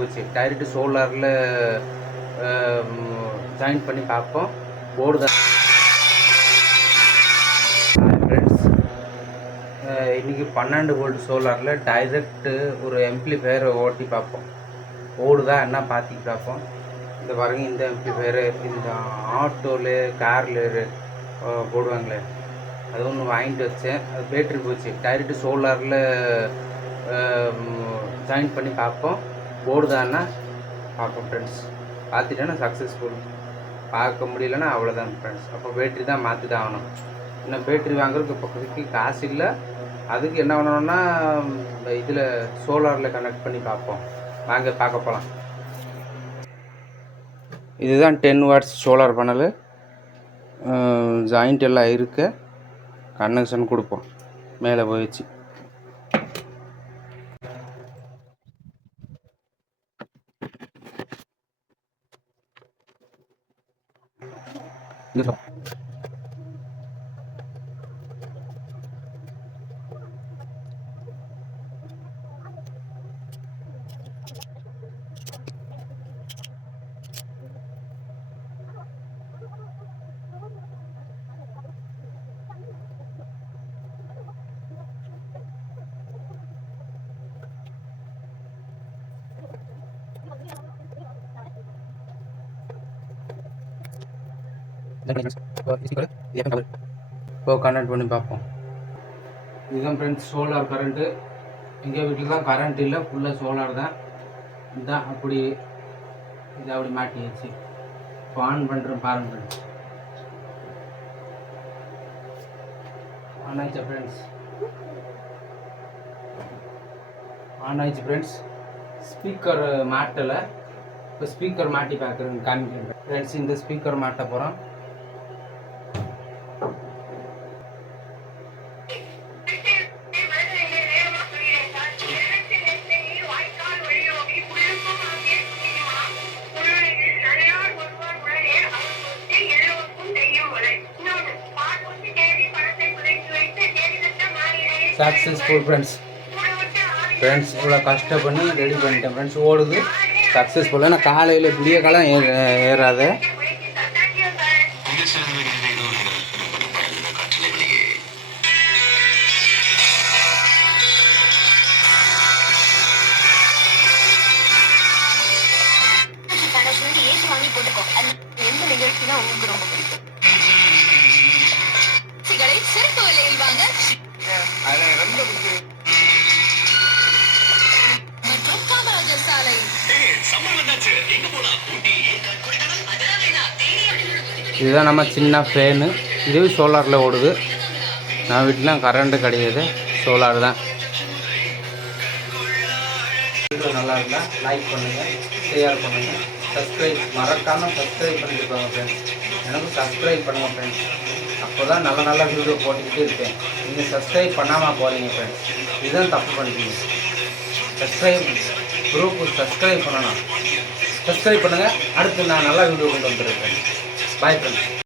போச்சு. Direct சோலாரில் join பண்ணி பார்ப்போம். போர்டு தான் ஃப்ரெண்ட்ஸ். இன்றைக்கி 12 வோல்ட் சோலாரில் டைரெக்டு ஒரு எம்ப்ளிஃபையரை ஓட்டி பார்ப்போம். ஓடுதா என்ன பார்த்துட்டு பார்ப்போம். இந்த பாருங்க, இந்த எம்ப்ளிஃபையரு இந்த ஆட்டோவில் காரில் போடுவாங்களே, அது ஒன்று வாங்கிட்டு வச்சேன். அது பேட்ரி போச்சு. டைரெக்டு சோலாரில் ஜாயின் பண்ணி பார்ப்போம். போடுதான்னா பார்ப்போம் ஃப்ரெண்ட்ஸ். பார்த்துட்டேன்னா சக்ஸஸ்ஃபுல். பார்க்க முடியலன்னா அவ்வளோதான் ஃப்ரெண்ட்ஸ். அப்போ பேட்ரி தான் மாற்றி தான் ஆகணும். இன்னும் பேட்ரி வாங்குறதுக்கு இப்போதைக்கு காசு இல்லை. அதுக்கு என்ன பண்ணணும்னா இதில் சோலாரில் கனெக்ட் பண்ணி பார்ப்போம். வாங்க பார்க்க போகலாம். இதுதான் 10 வாட்ஸ் சோலார் பேனலு. ஜாயிண்ட் எல்லாம் இருக்கு. கனெக்ஷன் கொடுப்போம். மேலே போயிடுச்சு. இப்போ கனெக்ட் பண்ணி பார்ப்போம். இதுதான் ஃப்ரெண்ட்ஸ் சோலார் கரண்ட்டு. எங்கள் வீட்டில் தான் கரண்ட் இல்லை, ஃபுல்லாக சோலார் தான். இதுதான் அப்படி இதை அப்படி மாட்டியாச்சு. இப்போ ஆன் பண்ணுறேன் பாருங்க ஃப்ரெண்ட்ஸ். ஆன் ஆயிடுச்சா ஃப்ரெண்ட்ஸ்? ஆன் ஆயிடுச்சு ஃப்ரெண்ட்ஸ். ஸ்பீக்கர் மாட்டலை. இப்போ ஸ்பீக்கர் மாட்டி பார்க்குறேன் காமிக்கிறேன் ஃப்ரெண்ட்ஸ். இந்த ஸ்பீக்கர் மாட்ட போகிறோம். Successful friends. இவ்வளோ கஷ்டம் பண்ணி ரெடி பண்ணிட்டேன் ஃப்ரெண்ட்ஸ். ஓடுது சக்ஸஸ்ஃபுல்லாக. நான் காலையில் விடிய காலம் ஏறாத. இதுதான் நம்ம சின்ன ஃபேனு. இது சோலாரில் ஓடுது. நான் வீட்டில் கரண்ட்டு கிடையாது, சோலார் தான். நல்லா இருந்தால் லைக் பண்ணுங்கள், ஷேர் பண்ணுங்கள், மறக்காமல் சப்ஸ்கிரைப் பண்ணிட்டு போங்க ஃப்ரெண்ட்ஸ். எனக்கு சப்ஸ்கிரைப் பண்ணுங்கள் ஃப்ரெண்ட்ஸ். அப்போ தான் நல்ல நல்ல வீடியோ போட்டுக்கிட்டே இருக்கேன். நீங்கள் சப்ஸ்கிரைப் பண்ணாமல் போகிறீங்க ஃப்ரெண்ட்ஸ். இதுதான் தப்பு பண்ணிட்டீங்க. குரூப்புக்கு சப்ஸ்கிரைப் பண்ணணும். சப்ஸ்கிரைப் பண்ணுங்கள். அடுத்து நான் நல்ல வீடியோ கொண்டு வந்துடுறேன். Bye friends.